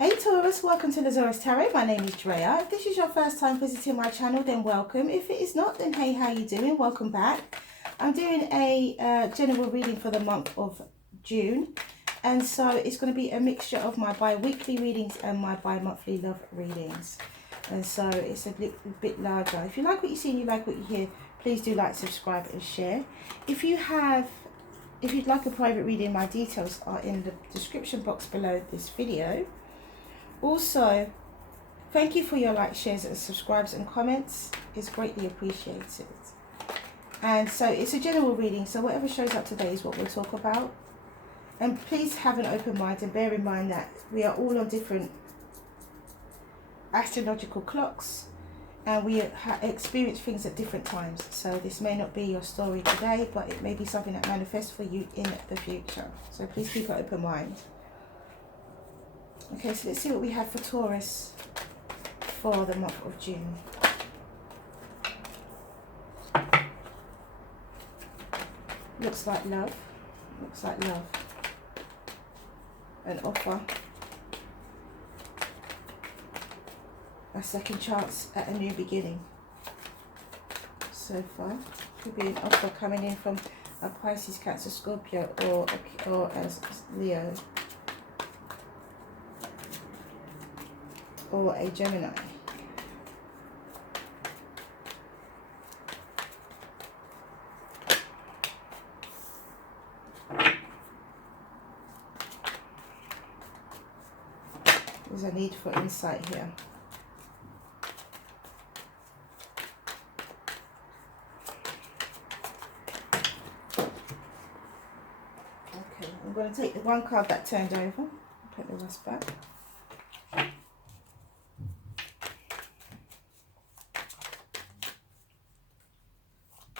Hey Taurus, welcome to the Zarious Tarot. My name is Drea. If this is your first time visiting my channel, then welcome. If it is not, then hey, how you doing? Welcome back. I'm doing a general reading for the month of June. And so it's going to be a mixture of my bi-weekly readings and my bi-monthly love readings. And so it's a bit larger. If you like what you see and you like what you hear, please do like, subscribe and share. If you'd like a private reading, my details are in the description box below this video. Also, thank you for your likes, shares and subscribes and comments. It's greatly appreciated. And so it's a general reading, so whatever shows up today is what we'll talk about. And please have an open mind and bear in mind that we are all on different astrological clocks and we experience things at different times. So this may not be your story today, but it may be something that manifests for you in the future. So please keep an open mind. Okay, so let's see what we have for Taurus for the month of June. Looks like love. Looks like love. An offer. A second chance at a new beginning. So far, could be an offer coming in from a Pisces, Cancer, Scorpio, or as Leo. Or a Gemini. There's a need for insight here. Okay, I'm going to take the one card that turned over, put the rest back.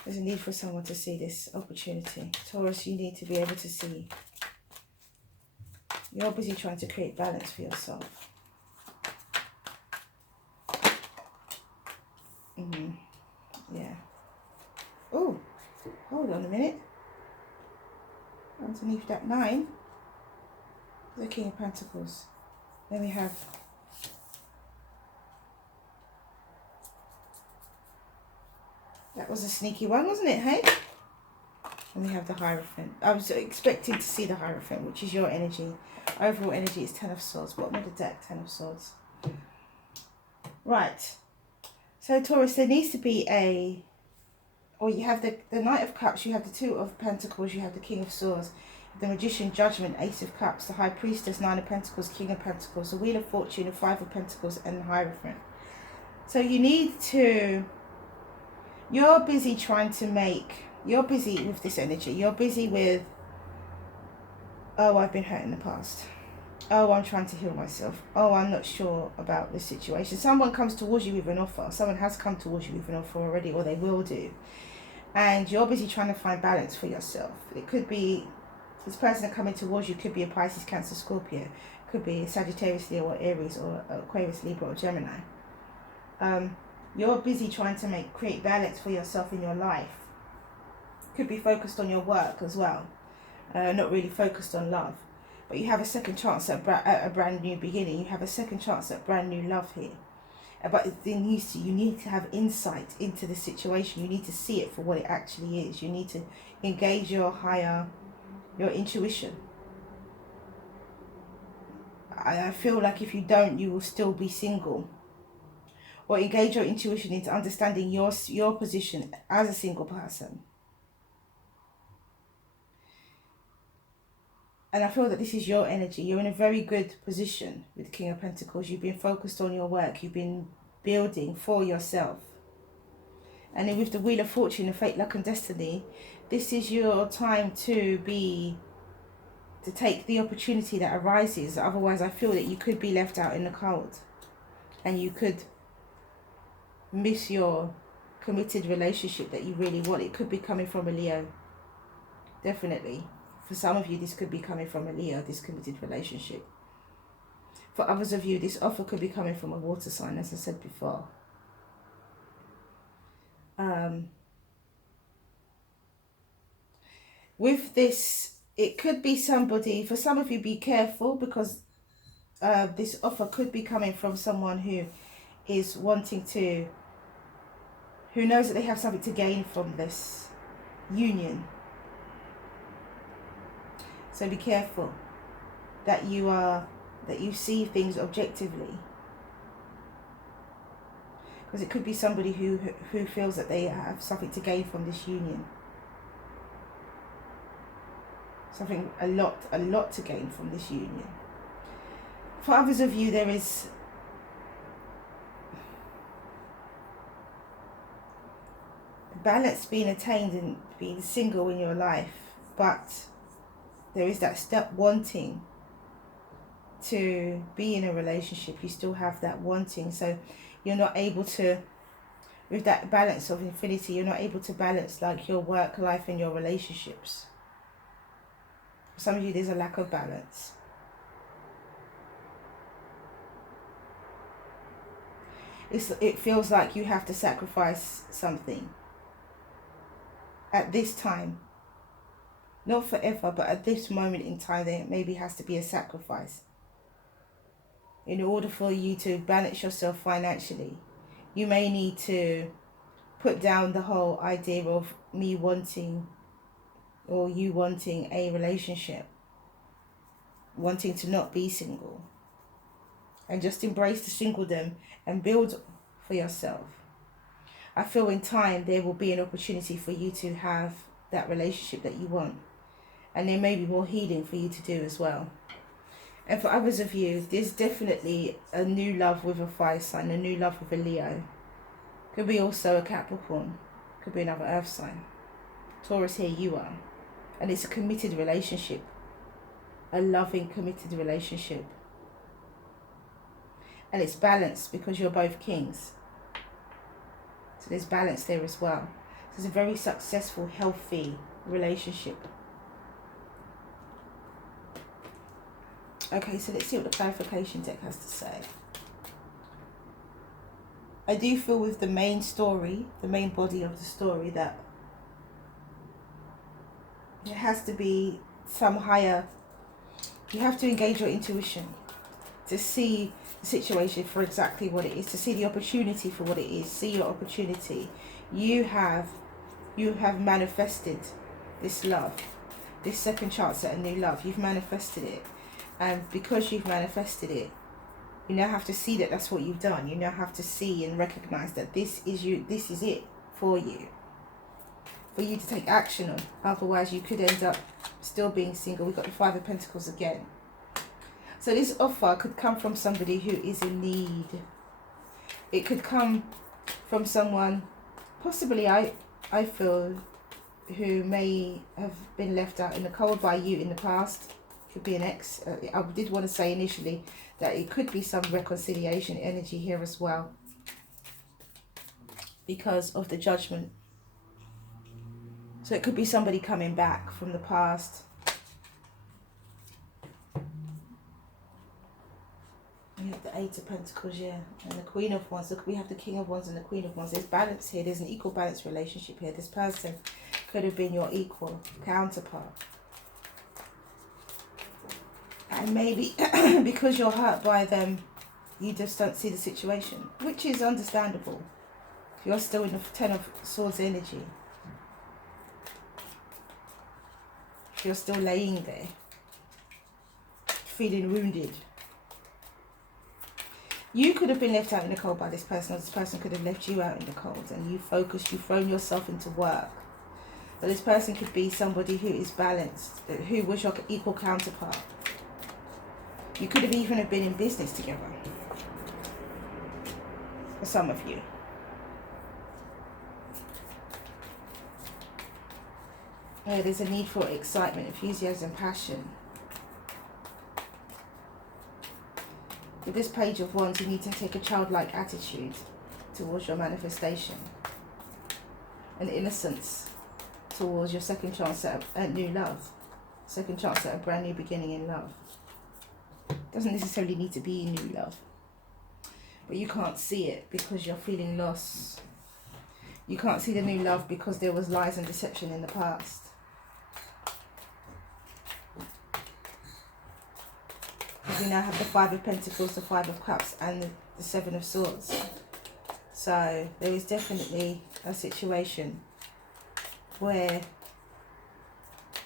There's a need for someone to see this opportunity. Taurus, you need to be able to see. You're busy trying to create balance for yourself. Yeah. Oh, hold on a minute. Underneath that 9, the King of Pentacles. Then we have that was a sneaky one, wasn't it, hey? And we have the Hierophant. I was expecting to see the Hierophant, which is your energy. Overall energy is 10 of Swords. Bottom of the deck, 10 of Swords. Right. So, Taurus, there needs to be you have the Knight of Cups, you have the Two of Pentacles, you have the King of Swords, the Magician, Judgment, Ace of Cups, the High Priestess, 9 of Pentacles, King of Pentacles, the Wheel of Fortune, the 5 of Pentacles, and the Hierophant. So you need to... You're busy trying to make... You're busy with this energy. You're busy with... Oh, I've been hurt in the past. Oh, I'm trying to heal myself. Oh, I'm not sure about this situation. Someone comes towards you with an offer. Someone has come towards you with an offer already, or they will do. And you're busy trying to find balance for yourself. It could be... This person coming towards you could be a Pisces, Cancer, Scorpio. Could be a Sagittarius, Leo, or Aries, or Aquarius, Libra, or Gemini. You're busy trying to create balance for yourself in your life. Could be focused on your work as well. Not really focused on love. But you have a second chance at a brand new beginning. You have a second chance at brand new love here. But you need to have insight into the situation. You need to see it for what it actually is. You need to engage your intuition. I feel like if you don't, you will still be single. Or engage your intuition into understanding your position as a single person. And I feel that this is your energy. You're in a very good position with the King of Pentacles. You've been focused on your work. You've been building for yourself. And then with the Wheel of Fortune and Fate, Luck and Destiny, this is your time to take the opportunity that arises. Otherwise, I feel that you could be left out in the cold. And you could miss your committed relationship that you really want. It could be coming from a Leo. Definitely. For some of you, this could be coming from a Leo, this committed relationship. For others of you, this offer could be coming from a water sign, as I said before. With this, it could be somebody, for some of you, be careful, because this offer could be coming from someone who is wanting to, who knows that they have something to gain from this union. So be careful that you see things objectively, because it could be somebody who feels that they have something to gain from this union. Something a lot to gain from this union. For others of you, there is balance being attained in being single in your life, but there is that step wanting to be in a relationship. You still have that wanting, so you're not able to, with that balance of infinity, you're not able to balance like your work life and your relationships. For some of you, there's a lack of balance. It feels like you have to sacrifice something at this time. Not forever, but at this moment in time, there maybe has to be a sacrifice. In order for you to balance yourself financially, you may need to put down the whole idea of me wanting, or you wanting a relationship, wanting to not be single, and just embrace the singledom and build for yourself. I feel in time there will be an opportunity for you to have that relationship that you want, and there may be more healing for you to do as well. And for others of you, there's definitely a new love with a fire sign, a new love with a Leo. Could be also a Capricorn, could be another earth sign. Taurus, here you are. And it's a committed relationship, a loving, committed relationship. And it's balanced because you're both kings. So there's balance there as well. So it's a very successful, healthy relationship. Okay, so let's see what the clarification deck has to say. I do feel with the main story, the main body of the story, that there has to be some higher, you have to engage your intuition to see the situation for exactly what it is, to see the opportunity for what it is, see your opportunity. You have manifested this love, this second chance at a new love. You've manifested it. And because you've manifested it, you now have to see that that's what you've done. You now have to see and recognize that this is you, this is it for you to take action on. Otherwise you could end up still being single. We've got the Five of Pentacles again. So this offer could come from somebody who is in need. It could come from someone, possibly I feel, who may have been left out in the cold by you in the past. Could be an ex. I did want to say initially that it could be some reconciliation energy here as well, because of the Judgment. So it could be somebody coming back from the past. We have the Eight of Pentacles, yeah, and the Queen of Wands. Look, we have the King of Wands and the Queen of Wands. There's balance here. There's an equal balance relationship here. This person could have been your equal counterpart. And maybe because you're hurt by them, you just don't see the situation, which is understandable. You're still in the Ten of Swords energy. You're still laying there, feeling wounded. You could have been left out in the cold by this person, or this person could have left you out in the cold, and you've thrown yourself into work. But this person could be somebody who is balanced, who was your equal counterpart. You could have even been in business together, for some of you. There's a need for excitement, enthusiasm, passion. With this Page of Wands, you need to take a childlike attitude towards your manifestation. An innocence towards your second chance at new love. Second chance at a brand new beginning in love. Doesn't necessarily need to be new love, but you can't see it because you're feeling lost. You can't see the new love because there was lies and deception in the past. we now have the Five of Pentacles, the Five of Cups, and the Seven of Swords. So there is definitely a situation where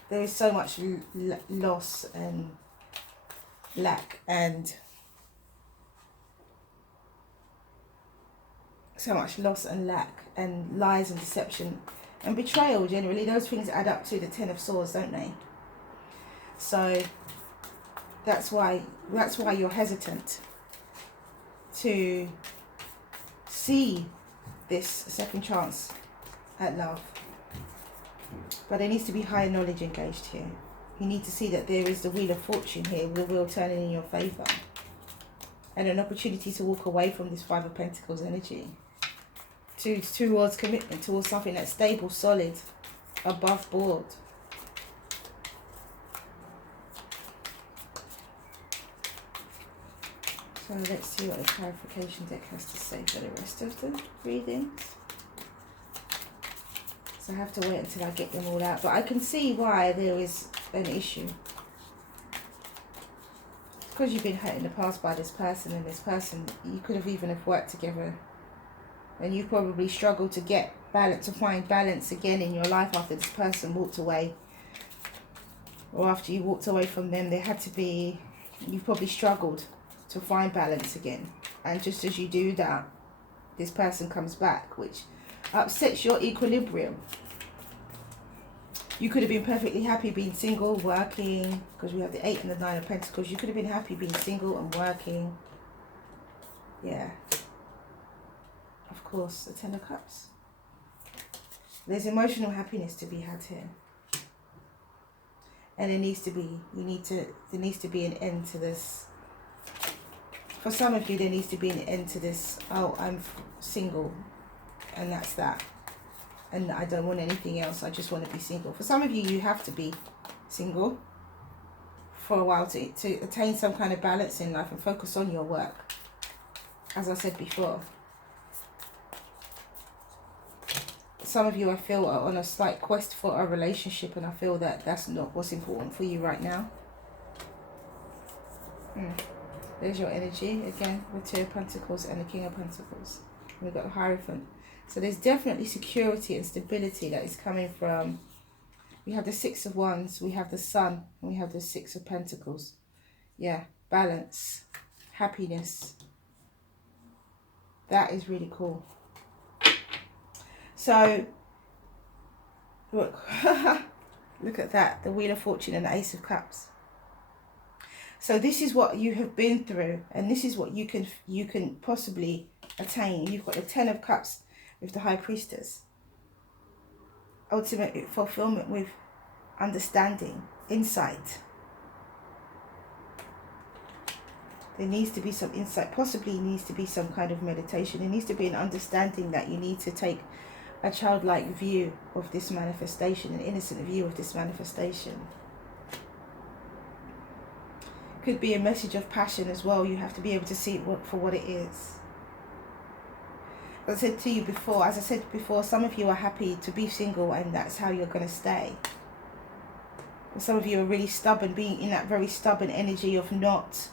there is so much loss and lack, and lies and deception and betrayal. Generally, those things add up to the Ten of Swords, don't they? So that's why you're hesitant to see this second chance at love. But there needs to be higher knowledge engaged here. You need to see that there is the Wheel of Fortune here, the wheel turning in your favour, and an opportunity to walk away from this Five of Pentacles energy towards commitment, towards something that's stable, solid, above board. So let's see what the clarification deck has to say for the rest of the readings. So I have to wait until I get them all out. But I can see why there is an issue. It's because you've been hurt in the past by this person, and this person, you could have even have worked together. And you probably struggled to get balance, to find balance again in your life after this person walked away. Or after you walked away from them, there had to be, you probably struggled to find balance again. And just as you do that, this person comes back, which upsets your equilibrium. You could have been perfectly happy being single, working, because we have the 8 and the 9 of Pentacles. You could have been happy being single and working. Yeah. Of course, the 10 of Cups. There's emotional happiness to be had here. And there needs to be, there needs to be an end to this. For some of you, there needs to be an end to this, oh, I'm single, and that's that. And I don't want anything else, I just want to be single. For some of you, you have to be single for a while to attain some kind of balance in life and focus on your work, as I said before. Some of you, I feel, are on a slight quest for a relationship, and I feel that that's not what's important for you right now. There's your energy again with 2 of Pentacles and the King of Pentacles. We've got the Hierophant. So there's definitely security and stability that is coming from. We have the 6 of Wands, we have the Sun, and we have the 6 of Pentacles. Yeah, balance, happiness. That is really cool. So, look, look at that, the Wheel of Fortune and the Ace of Cups. So this is what you have been through, and this is what you can possibly attain. You've got the 10 of Cups with the High Priestess. Ultimate fulfillment with understanding, insight. There needs to be some insight, possibly needs to be some kind of meditation. There needs to be an understanding that you need to take a childlike view of this manifestation, an innocent view of this manifestation. Could be a message of passion as well. You have to be able to see it for what it is. As I said to you before, some of you are happy to be single and that's how you're going to stay. And some of you are really stubborn, being in that very stubborn energy of not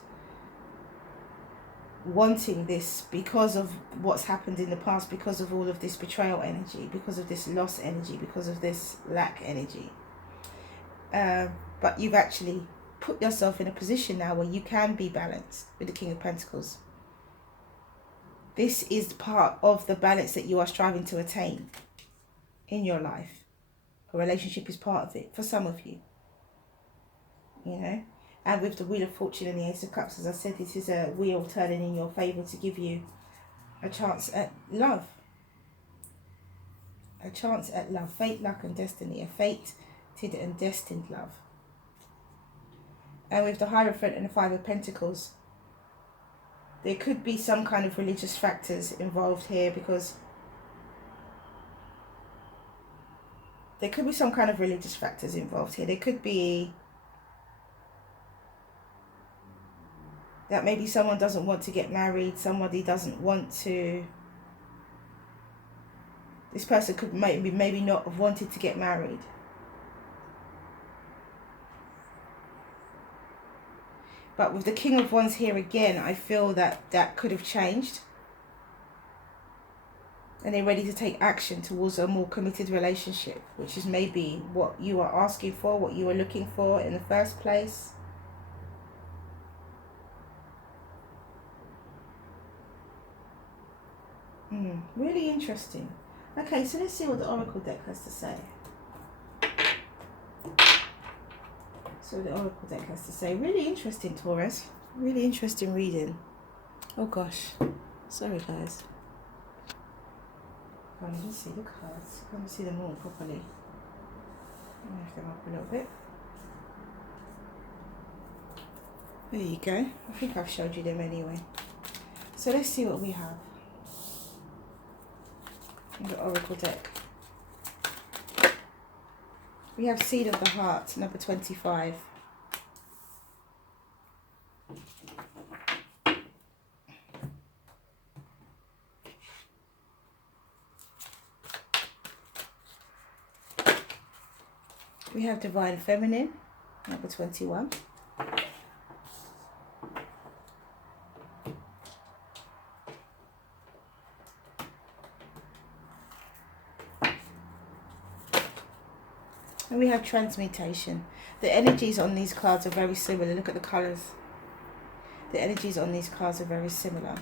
wanting this because of what's happened in the past, because of all of this betrayal energy, because of this loss energy, because of this lack energy. But you've actually put yourself in a position now where you can be balanced with the King of Pentacles. This is part of the balance that you are striving to attain in your life. A relationship is part of it for some of you. You know? And with the Wheel of Fortune and the Ace of Cups, as I said, this is a wheel turning in your favour to give you a chance at love. A chance at love. Fate, luck and destiny. A fated and destined love. And with the Hierophant and the 5 of Pentacles, there could be some kind of religious factors involved here, because there could be some kind of religious factors involved here. There could be that maybe someone doesn't want to get married, somebody doesn't want to, this person could maybe not have wanted to get married. But with the King of Wands here again, I feel that that could have changed. And they're ready to take action towards a more committed relationship, which is maybe what you are asking for, what you were looking for in the first place. Really interesting. Okay, so let's see what the Oracle deck has to say. So the Oracle deck has to say. Really interesting, Taurus. Really interesting reading. Oh gosh. Sorry, guys. Can't even see the cards. Can't see them all properly. I'll lift them up a little bit. There you go. I think I've showed you them anyway. So let's see what we have in the Oracle deck. We have Seed of the Heart, number 25. We have Divine Feminine, number 21. And we have Transmutation. The energies on these cards are very similar. Look at the colours. The energies on these cards are very similar.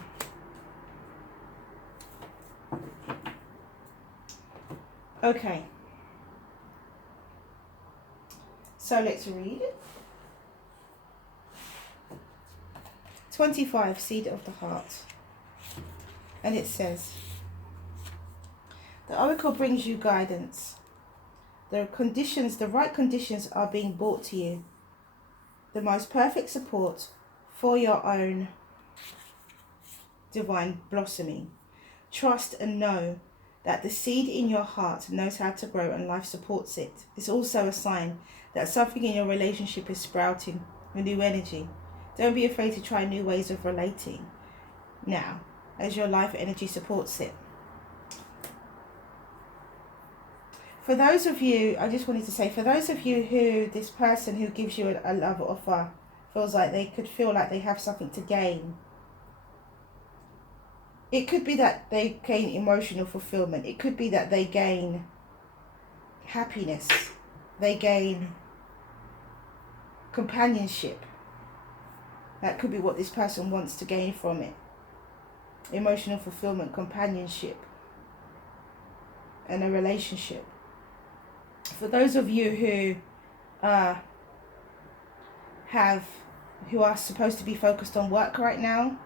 Okay. So let's read. 25, Seed of the Heart. And it says, the Oracle brings you guidance. The right conditions are being brought to you. The most perfect support for your own divine blossoming. Trust and know that the seed in your heart knows how to grow and life supports it. It's also a sign that something in your relationship is sprouting, a new energy. Don't be afraid to try new ways of relating now, as your life energy supports it. For those of you, I just wanted to say, for those of you who this person who gives you a love offer feels like they could feel like they have something to gain. It could be that they gain emotional fulfillment. It could be that they gain happiness. They gain companionship. That could be what this person wants to gain from it. Emotional fulfillment, companionship, and a relationship. For those of you who are supposed to be focused on work right now,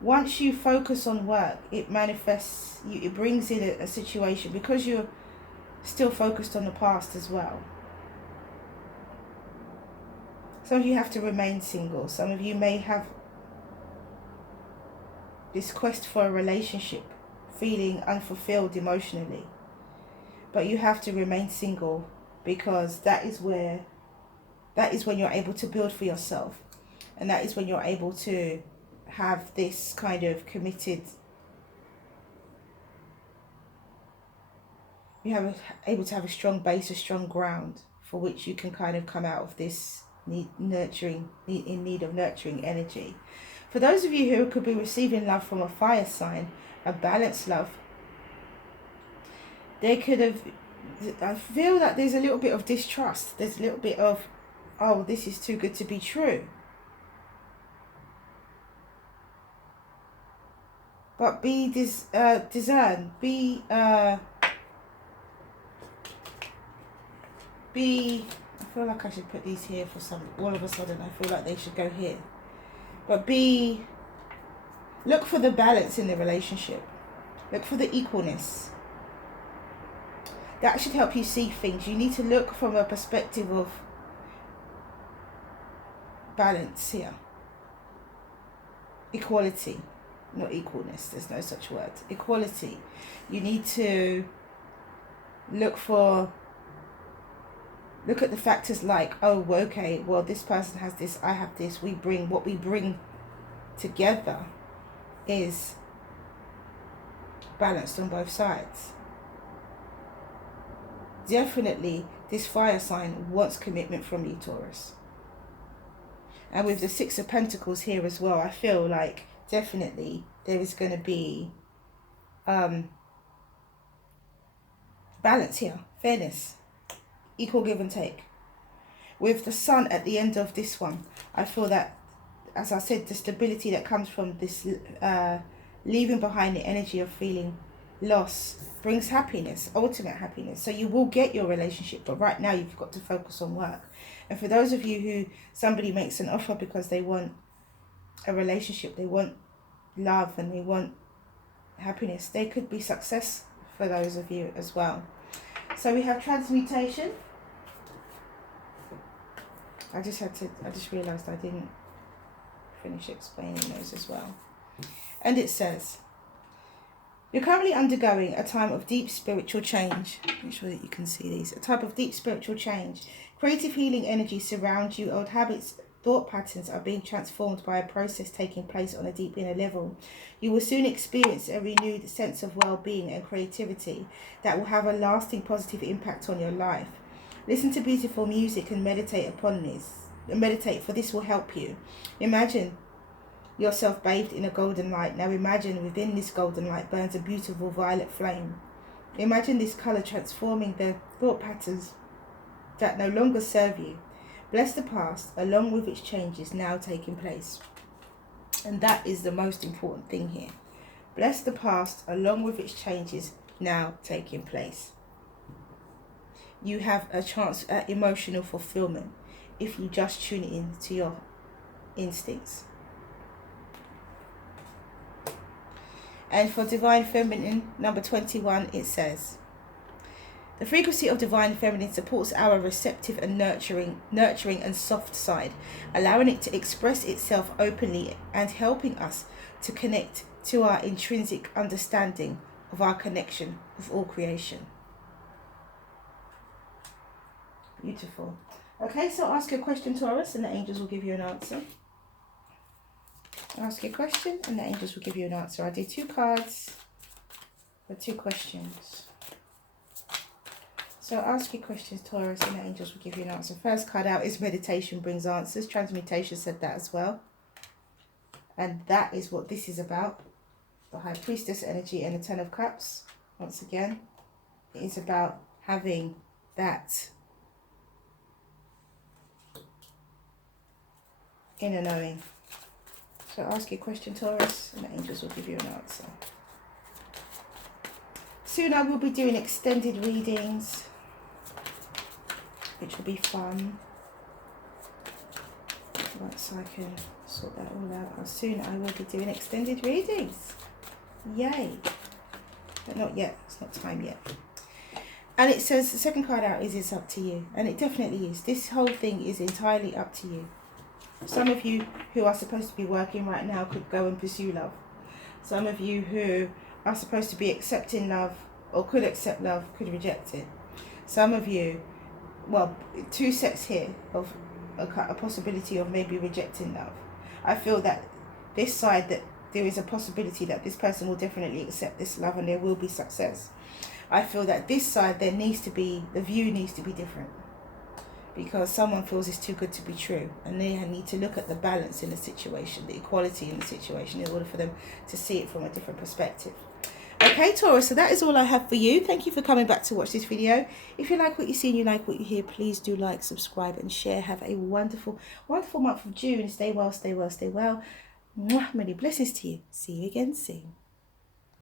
once you focus on work, it manifests, it brings in a situation, because you're still focused on the past as well. Some of you have to remain single. Some of you may have this quest for a relationship, feeling unfulfilled emotionally. But you have to remain single, because that is when you're able to build for yourself. And that is when you're able to have this kind of committed, able to have a strong base, a strong ground for which you can kind of come out of this in need of nurturing energy. For those of you who could be receiving love from a fire sign, a balanced love, they could have, I feel that there's a little bit of distrust. There's a little bit of, oh, this is too good to be true. But be discern, I feel like I should put these here for some, all of a sudden I feel like they should go here. But look for the balance in the relationship. Look for the equalness. That should help you see things. You need to look from a perspective of balance here. Equality, not equalness. There's no such word. Equality. You need to look at the factors like, oh, okay, well, this person has this, I have this. What we bring together is balanced on both sides. Definitely, this fire sign wants commitment from you, Taurus. And with the Six of Pentacles here as well, I feel like definitely there is going to be balance here, fairness, equal give and take. With the Sun at the end of this one, I feel that, as I said, the stability that comes from this leaving behind the energy of feeling loss brings happiness, ultimate happiness. So you will get your relationship, but right now you've got to focus on work. And for those of you who somebody makes an offer because they want a relationship, they want love and they want happiness, there could be success for those of you as well. So we have transmutation. I just realised I didn't finish explaining those as well. And it says, you're currently undergoing a time of deep spiritual change. Make sure that you can see these. A type of deep spiritual change. Creative healing energy surrounds you. Old habits, thought patterns are being transformed by a process taking place on a deep inner level. You will soon experience a renewed sense of well-being and creativity that will have a lasting positive impact on your life. Listen to beautiful music and meditate upon this. Meditate, for this will help you. Imagine yourself bathed in a golden light. Now imagine within this golden light burns a beautiful violet flame. Imagine this colour transforming the thought patterns that no longer serve you. Bless the past along with its changes now taking place. And that is the most important thing here. Bless the past along with its changes now taking place. You have a chance at emotional fulfillment if you just tune in to your instincts. And for Divine Feminine, number 21, it says, the frequency of Divine Feminine supports our receptive and nurturing and soft side, allowing it to express itself openly and helping us to connect to our intrinsic understanding of our connection with all creation. Beautiful. Okay, so ask a question, Taurus, and the angels will give you an answer. Ask a question and the angels will give you an answer. I did 2 cards for 2 questions. So ask your questions, Taurus, and the angels will give you an answer. First card out is meditation brings answers. Transmutation said that as well. And that is what this is about. The High Priestess energy and the Ten of Cups. Once again, it is about having that inner knowing. So ask your question, Taurus, and the angels will give you an answer. Soon I will be doing extended readings, which will be fun. Once I can sort that all out. Soon I will be doing extended readings. Yay. But not yet. It's not time yet. And it says the second card out is it's up to you. And it definitely is. This whole thing is entirely up to you. Some of you who are supposed to be working right now could go and pursue love. Some of you who are supposed to be accepting love or could accept love could reject it. Some of you, well, 2 sets here of a possibility of maybe rejecting love. I feel that this side, that there is a possibility that this person will definitely accept this love and there will be success. I feel that this side, the view needs to be different. Because someone feels it's too good to be true. And they need to look at the balance in the situation, the equality in the situation, in order for them to see it from a different perspective. Okay, Taurus, so that is all I have for you. Thank you for coming back to watch this video. If you like what you see and you like what you hear, please do like, subscribe and share. Have a wonderful, wonderful month of June. Stay well, stay well, stay well. Mwah, many blessings to you. See you again soon.